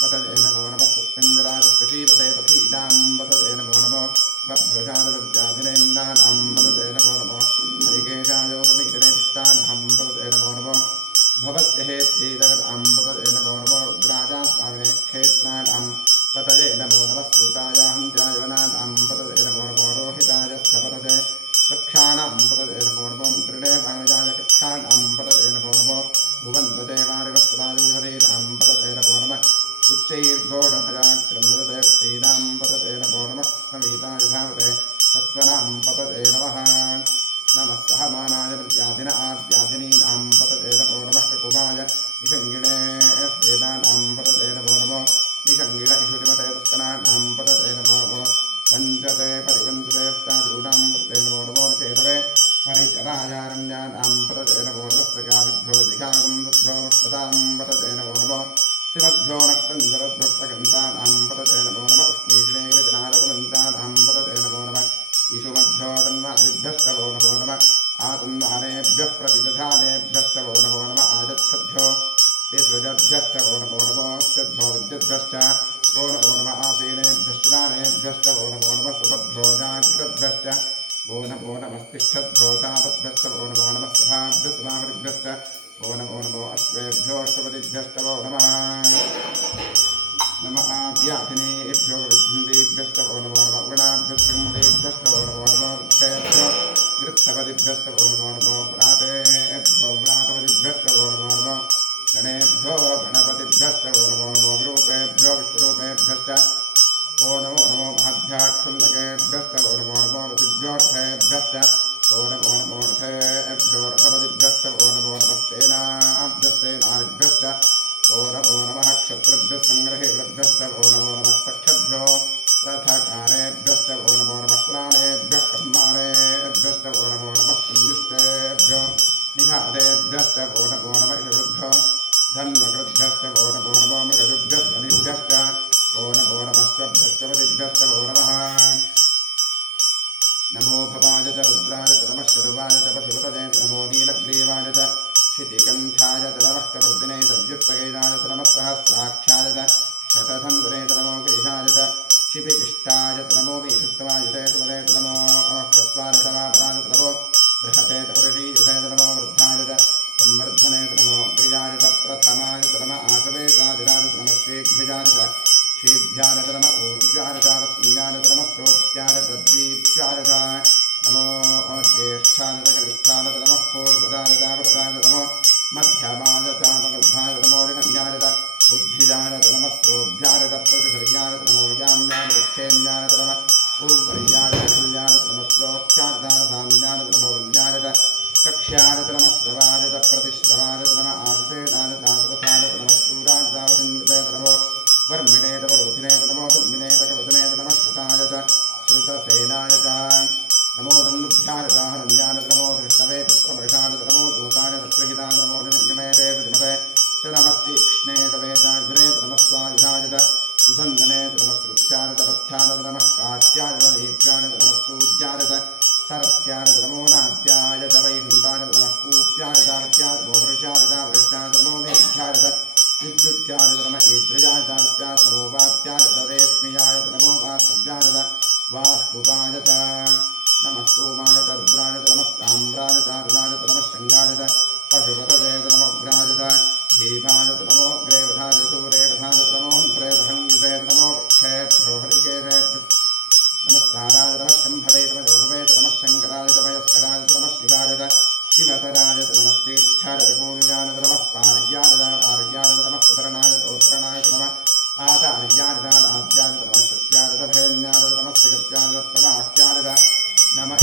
वतजे नमो नमः पुष्पिञ्जराय पशीपते पथीनां वतजे नमो नमो बभ्रुषादिविद्याधिनेन्दानां वतजे नमो नमो हरिकेशायोपमीशने पुष्टानां वतजे नमो नमो भवस्य हेत्यैरगतां वतजे नमो नमो रुद्राजात्पाविने क्षेत्राणां वतजे नमो नमः सूतायाहन्त्यायवनानां वतजे नमो नमो रोहिताय स्थपतजे कक्षाणां पतजे नमो नमो मन्त्रिणे वाणिजाय कक्षाणां पतजे नमो नमो भुवन्तजे वारिवस्त्राजूढधीनां पतजे नमो नमः उच्चैर्घोषभजाक्रन्दते भक्तीनां पतजे नमो नमः स्नवीताय धावते सत्त्वनां पतजे नमः नमः सहमानाय विद्याधिन आद्याधिनीनां पतजे नमो नमः ककुमाय निषङ्गिणे स्वेदानां पतजे नमो नमो निषङ्गिण इषुतिमते तस्कनानां पतजे नमो नमो वञ्चते परिवञ्चते स्ताजूनां पतजे नमो नमो चेतवे परिचरायारण्यानां पतजे नमो नमस्त्रकाभिभ्यो दिघागं बुद्धो मुष्पदां पतजे नमो नमो शिवभ्यो नक्तञ्जरद्भक्तगन्तानां पतजे नमो नमः उष्णीषणे गिरिजनारकुलन्तानां पतजे नमो नमः ईशुमभ्यो तन्वादिभ्यश्चवो नमो नमः आतन्वानेभ्यः प्रतिदधानेभ्यश्चवो नमो नमः आजच्छद्भ्यो विसृजद्भ्यश्चवो नमो नमो स्यद्भ्यो विद्युद्भ्यश्च वो नमो नमः आसीनेभ्यश्च दानेभ्यश्च वो नमो नमः सुपद्भ्यो जाग्रद्भ्यश्च वो नमो नमस्तिष्ठद्भ्यो तापद्भ्यश्च वो नमो नमः सभाभ्यस्वामृभ्यश्च वो नमो नमो अश्वेभ्यो अश्वपतिभ्यश्च वो नमः नमः व्याधिनेभ्यो विद्युन्देभ्यश्च वो नमो नमः गुणाभ्यश्च वो नमो नमः वृक्षेभ्यो गृत्सपतिभ्यश्च वो नमो नमो व्रातेभ्यो व्रातपतिभ्यश्च वो नमो नमः गणेभ्यो गणपतिभ्यश्च वो नमो नमो विरूपेभ्यो विश्वरूपेभ्यश्च वो नमो नमो महद्भ्याक्षुल्लकेभ्यश्च वो नमो नमो रथिभ्यो रथेभ्यश्च वो नमो नमो रथेभ्यो रथपतिभ्यश्च वो नमो नमः सेनाभ्यश्च वो नमो नमः क्षत्रिभ्यः सङ्ग्रहेभ्यश्च वो नमो नमः सख्यभ्यो रथकारेभ्यश्च वो नमो नमः पुराणेभ्यः कर्माणेभ्यश्च वो नमो नमः संयुष्टेभ्यो निषादेभ्यश्च वो नमो नमः ईश्वरुभ्यो धन्वकृभ्यश्च वो नमो नमो मृगजुभ्यश्च वो नमो नमस्वभ्यश्चपतिभ्यश्च वो नमः नमो भवाय च रुद्राय च नमः शर्वाय च पशुपतये च नमो नीलग्रीवाय च क्षितिकण्ठाय च नमः कवर्दिने च व्युत्तकेशाय च नमः सहस्राक्षाय च शतधन्वने च नमो गिरिशाय च क्षिपिपिष्टाय च नमो वीषुत्तमाय च सुमते च नमो ह्रस्वाय च वापराय च नमो बृहते च वृषीयुधे च नमो वृद्धाय च संवर्धने च नमो प्रियाय च प्रथमाय च नमः आकवेदाय च नमः श्रीभ्यजाय च श्रीभ्याय च नमः ऊर्व्याय च रश्म्याय च नमः श्रोत्याय च द्वीप्याय च नमो ज्येष्ठाय च कनिष्ठाय च नमः पूर्वजाय च वरदाय च नमो मध्यमाय च मगर्भाय च नमो जगन्याय च बुद्धिजाय च नमः सोऽभ्याय च प्रतिसर्याय च नमो याम्याय च दक्षेम्याय च नमः पूर्वर्याय च तुल्याय च नमः श्लोक्याय च साम्याय च नमो वल्याय च कक्ष्याय च नमः श्रवाय च प्रतिश्रवाय च नमः आश्रेणाय च आसुपथाय च नमः शूराय च वसिन्धते च नमो वाक्यात्मो वृषादिता वृषादनो मेध्यादित विद्युत्यादित नम ईद्रजादितार्प्यात् नमो वात्यादित रेश्मियादित नमो वास्तव्यादित वास्तुपादित नमः सोमादित रुद्रादित नमः ताम्रादित अरुणादित नमः शृङ्गादित पशुपतजेत नमो उग्रादित धीमादित नमो ग्रेवधादित सूरेवधादित नमो ग्रेवहंसेत नमो क्षेभ्यो हरिकेशेभ्यो नमस्कारादित नमः शम्भवे नमः योगवेत नमः शङ्करादित मयस्करादित नमः शिवादित शिवतरादित नमस्तीर्थादित पूर्यादित नमः पार्यादित आर्यादित नमः उदरणादित उत्तरणादित नमः आचार्यादित आद्यादित नमः शस्यादित भेन्यादित नमः सिगत्यादित नमः आख्यादित नमः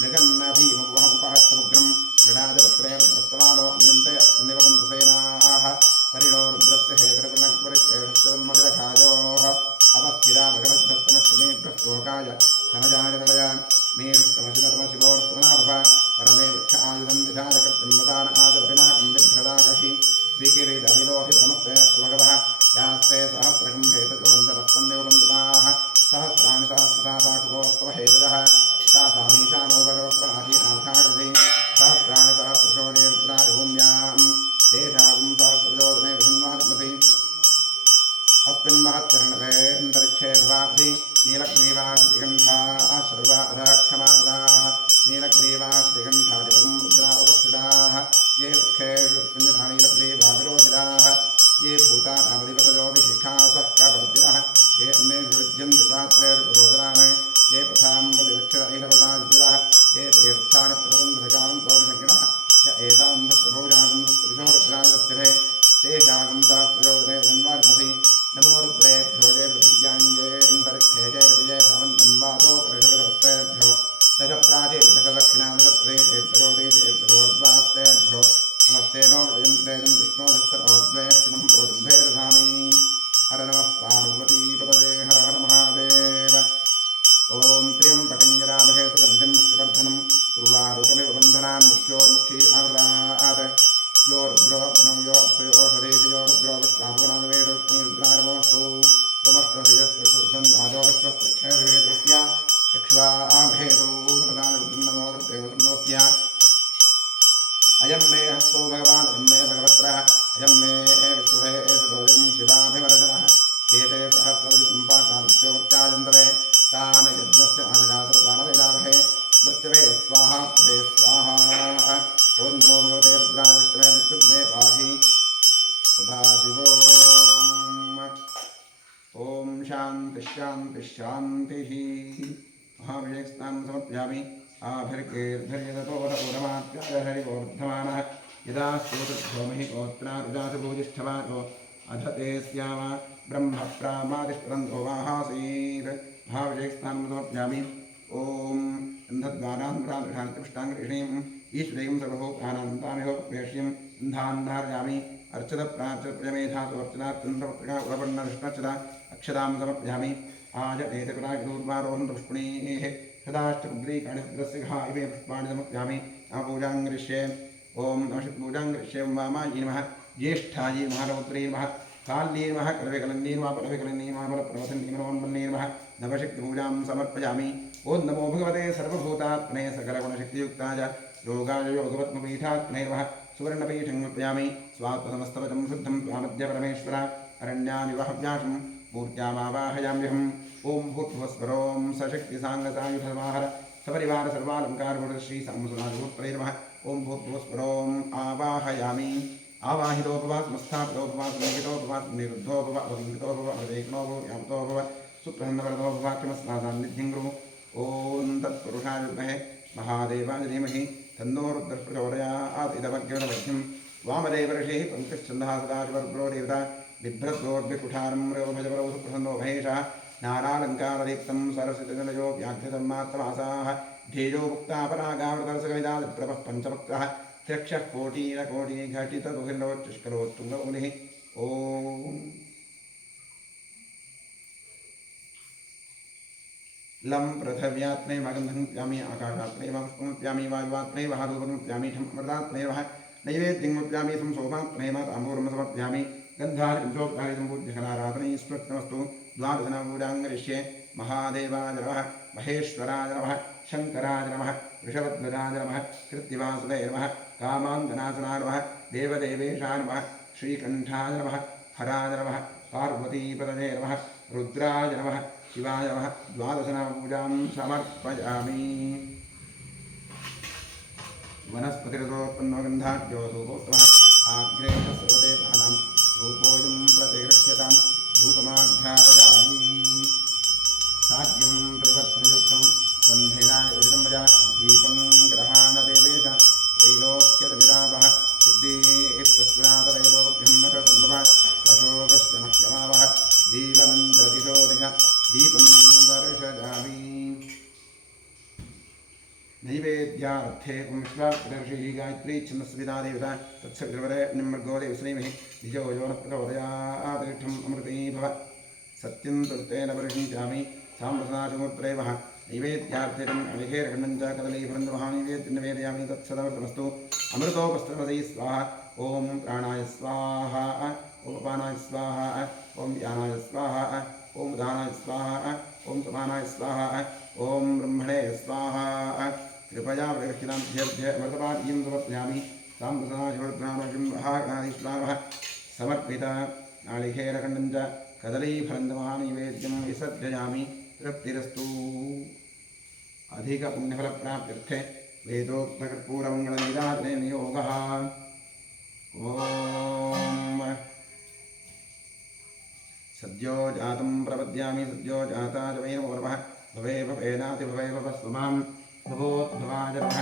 मृगन्नभीमुपहस्तमुग्रं मृडाजपुत्रेर्दस्तवानो अन्यन्ते सन्निवपन्तु सेनाः परिणो रुद्रस्य हेतुर्गुणक्वरित्वेषश्चर्मदिरखायोः अवस्थिरा भगवद्भस्तमश्वमेभ्यस्तोकाय धनजायनवयान् मेरुष्टमशिवतमशिवोर्स्वनाभव परमे वृक्ष आयुधं विधानकृत्तिम्मदान आदर्पिनाकं विभ्रदागहि विकिरीटविलोहि भ्रमस्तेऽस्तु भगवः यास्ते सहस्रकं हेतजोन्दवस्तन्निवपन्तुताः सहस्राणि सहस्रतापाकुपोस्तव हेतजः सामीशानो भगवत्पराधीनाथाकृति सहस्राणि सहस्रशोणीरुद्राणि भूम्यां तेषागुं सहस्रजोदने विसन्वात्मसि अस्मिन्महच्चरणवेऽन्तरिक्षे भवाब्धि नीलग्रीवाश्रिगण्ठाः सर्वा अधक्षमाद्राः नीलग्रीवाश्रिगण्ठादिवं रुद्रा उपस्थिताः ये वृक्षेषु नीलग्रीवाविरोहिताः ये भूतानामधिपतयोभिशिखासः कवर्तिनः ये अन्येषु युज्यन्ति पात्रेर्पुरोदरान् ये पथाम्बतिरक्षरैलपदायुजः ये तीर्थानि प्रतरन्धकालं पौरुषङ्किणः य एतान्तस्तभोजागं रुद्राजस्थिरे तेषागं सहस्रयोजने वसन्वार्मसि नमो रुद्रेभ्यो जय पृथिव्याञ्जेऽन्तरिक्षे जय ऋतये सामन्तं वातो कर्षवदवस्तेभ्यो दश प्राचे दश दक्षिणा दश प्रदेशेभ्यो देशेभ्योर्द्वास्तेभ्यो नमस्ते नो वयन्तेजं विष्णोदस्तरोद्वयस्थितं पोजुम्भे दधामि हर नमः पार्वतीपदे हर हर महादेव ओम त्र्यंबकं यजामहे सुगन्धिं पुष्टिवर्धनं उर्वारुकमिव बन्धनान् मृत्योर्मुखी आवृतात् यो रुद्रो यो अप्सयोषधेति यो रुद्रो विश्वाभुवनावेदस्मै रुद्रार्वोऽस्तु त्वमष्टभयस्वसन्वाजो विश्वस्यक्षयर्वेदस्य यक्ष्वाभेदो प्रदानरुद्रन्नमो रुद्रेवसन्नोऽस्य अयं मे हस्तो भगवान् अयं मे भगवत्रः अयं मे विष्णुहे सरोजं शिवाभिवर्धनः एते सहस्रविजुं पाठाविश्वोच्चाजन्तवे तान् यज्ञस्य आदिनाथप्रदानवेदामहे मृत्युवे स्वाहा प्रे स्वाहा ॐ नमो भगवते रुद्राय विष्णवे मृत्युर्मे पाहि सदाशिवोम् ॐ शान्तिः शान्तिः शान्तिः महाभिषेकस्नानं समर्पयामि आभिर्गेर्धर्यतोरमात्याहरिवोर्धमानः यदा स्तोत्रभूमिः गोत्रारुजासभूजिष्ठवानो अध ते स्याम ब्रह्मप्रामादिष्परन्तो वाहासीत् महाभिषेकस्नानं समर्पयामि ॐ गन्धद्वारान्ध्रान्ध्रान्तिपुष्टाङ्गृष्णीम् ईश्वरीं सर्वभूतानान्तामिहो प्रेष्यं गन्धान्धारयामि अर्चतप्राचर्यमेधासुवर्चनात्यन्तपत्रिका उलपन्नविष्णचदा अक्षदां समर्पयामि आजनेतकुलाग्रूर्वारोहन्तपुष्पणीः सदाष्टकुग्रीकाणिद्रस्य घा इमे पुष्पाणि समर्पयामि पूजां करिष्ये ओम नमः ऋष्यं वामायै नमः ज्येष्ठायै नमः रौद्रे नमः काल्ये नमः कलवेकलन्ये नमः परवेकलन्ये नमः परप्रवसन्ये नमः वन्ये नमः नवशक्तिपूजां समर्पयामि। ओं नमो भगवते सर्वभूतात्मने सकलगुणशक्तियुक्ताय योगाय योगपद्मपीठात्मने नमः सुवर्णपीठं समर्पयामि। स्वात्मसमस्तवचं शुद्धं त्वामद्य परमेश्वर अरण्यामि वहव्यासं मूर्त्यामावाहयाम्यहम्। ओं भूर्भुवस्वरों सशक्तिसाङ्गसायुधसमाहर सपरिवार सर्वालंकार श्री सामुसुनाथगुरुत्रे नमः। ओं भूर्भुवस्वरों आवाहयामि। आवाहितोपवासमस्थापितोपवास निरुद्धोपवास निरुद्धोपवास अवेक्नोपयामतोपव सुप्रसन्नवरदोपवाक्यमस्मासान्निध्यं गुरु। ओं तत्पुरुषाय विद्महे महादेवाय धीमहि तन्नो रुद्रः प्रचोदयात्। इदमग्निवद्भ्यं वामदेव ऋषिः पङ्कजच्छन्दः सदाशिवरुद्रो देवता बिभ्रद्रोर्भिकुठारं रवभजवरौ सुप्रसन्नो महेशः नानालङ्कारदीप्तं सरस्वतीनिलयो व्याघ्रधर्मात्तमासाः ध्येयो मुक्तापरागामृतरसकलिदादिप्रभः पञ्चभक्तः त्र्यक्षः कोटिनकोटिघटितदुहिलोच्चुष्कलोत्तुङ्गमुनिः। ॐ लं पृथिव्यात्मे मगन्धं प्यामि आकाशात्मे पुष्पं प्यामि वायुवात्मे वहारूपं प्यामि ठम् अमृतात्मे वः नैवेद्यं प्यामि संसोमात्मे ताम्बूलं समर्पयामि। गन्धारिं पूज्यखनाराधनै स्मृतमस्तु। द्वादशनामूजां करिष्ये। महादेवाय नमः महेश्वराय नमः शङ्कराय नमः वृषभध्वजाय नमः कृत्तिवासुदे नमः कामाङ्गनाशनाय नमः देवदेवेशाय नमः श्रीकण्ठाय नमः हराय नमः पार्वतीपतये नमः रुद्राय नमः शिवाय नमः। द्वादशनामपूजां समर्पयामि। वनस्पतिरतोत्पन्नगन्धाढ्यो धूपोत्तमः आग्रे सर्वते प्राणां धूपोऽयं प्रतिगृह्यतां धूपमाघ्रापयामि। साध्यं परिवर्तनयुक्तं गन्धेनाय उदितं मया दीपं ग्रहाणदेवेश त्रैलोक्यविरावः बुद्धिप्रस्फुरातवेदोऽभ्यन्नकर्तुम्भः अशोकश्च मह्यमावः जीवनं च दिशो दिश दीपं दर्शयामि। नैवेद्यार्थे विश्वार्षिः गायत्री छन्दस्विता देवता तत्सवितुर्वरे निम्मर्गो देवश्रीमहि धियो यो न प्रचोदयात्थिष्ठम् अमृती भव। सत्यं तुर्तेन परिषिञ्चामि साम्प्रसनाशमूर्त्रे वः नैवेद्यार्थेन अलिखेरखण्डं च कदलीफलं महानैवेद्यं निवेदयामि तत्सदमृतमस्तु। अमृतोपस्त्रपदये स्वाहा। ॐ प्राणाय स्वाहा ॐ अपानाय स्वाहा ॐ व्यानाय स्वाहा ॐ उदानाय स्वाहा ॐ समानाय स्वाहा ॐ ब्रह्मणे स्वाहा। कृपया प्रगृह्यताभ्यर्भ्य अमृतपाद्यं समर्पयामि। साम्प्रसनाशिवर्धनामः समर्पित नालिखेरखण्डं च कदलीफलं महानैवेद्यं विसर्जयामि। तृप्तिरस्तु। अधिकपुण्यफलप्राप्त्यर्थे वेदोक्तकर्पूरमङ्गलनीराजने नियोगः। ॐ सद्यो जातं प्रपद्यामि सद्यो जाताय वै नमो नमः। भवे भवेनाति भवे भवस्व मां भवोद्भवाय नमः।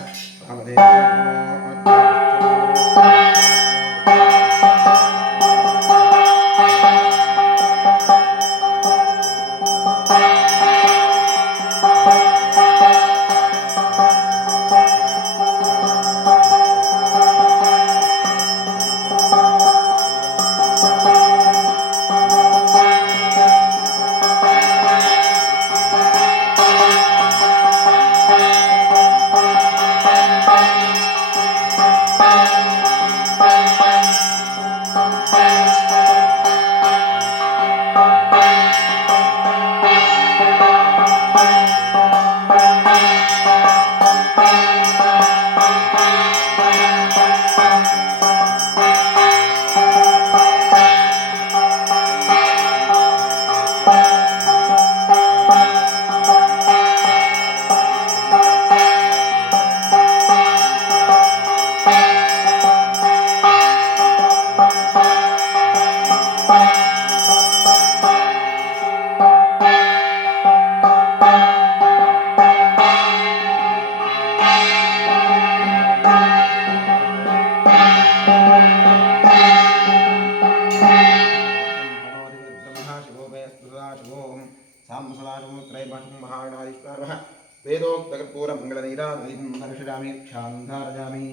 वेदोक्तकर्पूरमङ्गलनीराजदीपं दर्शयामि क्षान्धारयामि।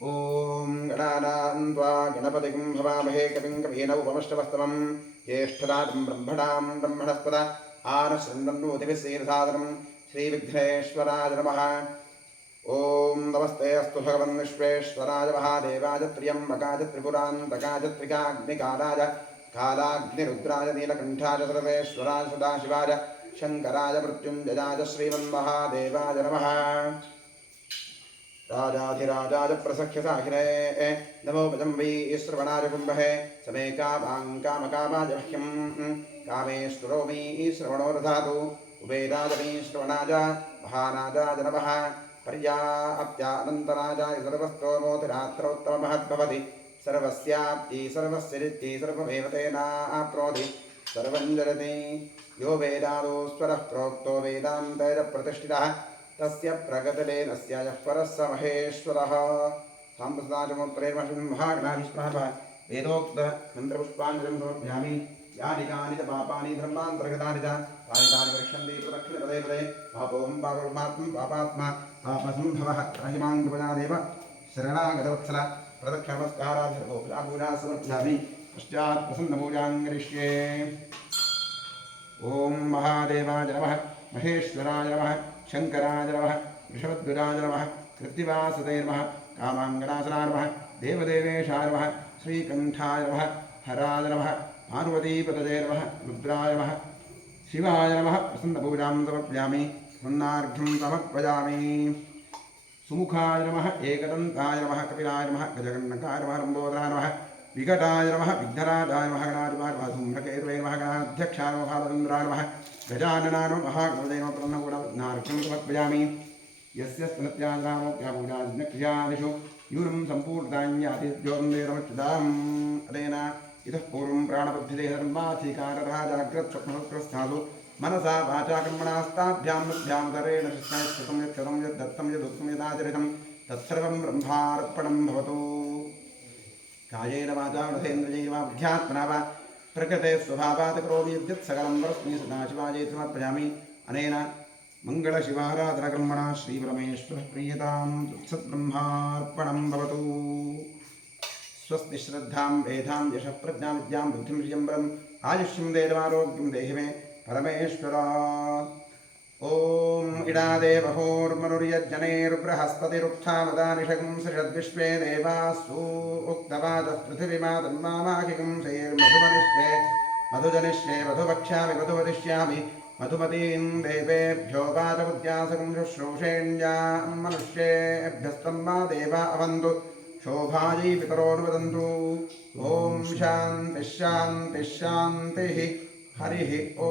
ॐ गणानां त्वा गणपतिं भवामहे कविं कवीन उपमष्टवस्तमं ज्येष्ठराजं ब्रह्मणां ब्रह्मणस्पद आनशृण्वन्नोतिभिः सेनसादनं श्रीविघ्नेश्वराय नमः। ओम नमस्ते अस्तु भगवन् विश्वेश्वराय महादेवाय त्र्यम्बकाय त्रिपुरान्तकाय त्रिकाग्निकालाय कालाग्निरुद्राय नीलकण्ठाय सर्वेश्वराय सदाशिवाय शङ्कराय मृत्युञ्जयाय श्रीमन्महादेवाय नमः। राजाधिराजाय प्रसख्यसाहिने नमो भजम्बी श्रवणाय कुम्भे समे कामाङ्कामकामाय मह्यं कामेश्वरो मे श्रवणो दधातु उभेदाय मे श्रवणाय महाराजाय नमः। पर्याप्त्यानन्तराजाय सर्वस्तोमोतिरात्रोत्तममहद्भवति सर्वस्याप्ति सर्वस्य रिद्धि सर्वमेव तेनाप्नोति सर्वं जरति यो वेदादो स्वरः प्रोक्तो वेदान्तैरप्रतिष्ठितः तस्य प्रगतिलेनस्य यः परः स महेश्वरः। साम्प्रदायमोत्तरेर्महागणाधिष्ठाः वेदोक्तमन्त्रपुष्पाञ्जलिं समर्पयामि। यानि कानि च पापानि धर्मान्तर्गतानि च तानि तानि वक्ष्यन्ते प्रदक्षिणे पदे पदे पापोऽहं पापकर्मात्मं पापात्मा पापसम्भवः त्राहिमां कृपयादेव शरणागतवत्सल प्रदक्षिणनमस्कारापूजा समर्पयामि। पश्चात् प्रसन्नपूजां करिष्ये। ॐ महादेवाय नमः महेश्वराय नमः शङ्कराय नमः वृषभध्वजाय नमः कृत्तिवासते नमः कामाङ्गनाशनाय नमः देवदेवेशाय नमः श्रीकण्ठाय नमः हराय नमः पार्वतीपतये नमः रुद्राय नमः शिवाय नमः प्रसन्नपूजां समर्पयामि। स्मन्नार्घ्यं समर्पयामि। सुमुखाय नमः एकदन्ताय नमः कपिलाय नमः गजगण्डकाय नमः लम्बोदराय नमः विकटाय नमः विघ्नराजाय नमः गणाधिपाय नमः धूम्रकेतवे नमः गणाध्यक्षाय नमः भालचन्द्राय नमः गजाननाय नमः महागणपतये नमः प्रसन्नपूजां समर्पयामि। यस्य स्तनत्याग्रामोक्त्यापूजादिनक्रियादिषु यूनं सम्पूर्णान्यादिद्योन्देरमच्युताम् अनेन इतः पूर्वं प्राणबुद्धिदेहधर्माधिकारतः जाग्रत्स्वप्नप्रस्थासु मनसा वाचा कर्मणास्ताभ्यां नभ्यां तरेण शिष्णयच्छतं यच्छतं यद्दत्तं यदुक्तं यदाचरितं तत्सर्वं ब्रह्मार्पणं भवतु। कायेन वाचा मनसेन्द्रियैर्वा बुद्ध्यात्मना वा प्रकृते स्वभावात् करोमि यद्यत् सकलं परस्मै सदाशिवाय समर्पयामि। अनेन मङ्गलशिवाराधनकर्मणा श्रीपरमेश्वरः प्रीयतां तत्सद्ब्रह्मार्पणं भवतु। स्वस्ति श्रद्धां वेदां यशः प्रज्ञां विद्यां बुद्धिं श्रियं वरम् आयुष्यं देदमारोग्यं देहि मे परमेश्वर। ॐ इडादेवहोर्मनुर्यज्जनेर्बृहस्पतिरुक्थामदानिषगं सषद्विश्वे देवासु उक्तवादः पृथिवीमातन्मामाखिकं शैर्मधुमनिष्ये मधुजनिष्ये मधुवक्ष्यामि मधुवदिष्यामि मधुमतीं देवेभ्यो वाचमुद्यासकं शुश्रूषेण्यां मनुष्येभ्यस्तम्मा देवा अवन्तु शोभायै पितरोनुवदन्तु। ॐ शान्तिः शान्तिः शान्तिः हरिः ॐ।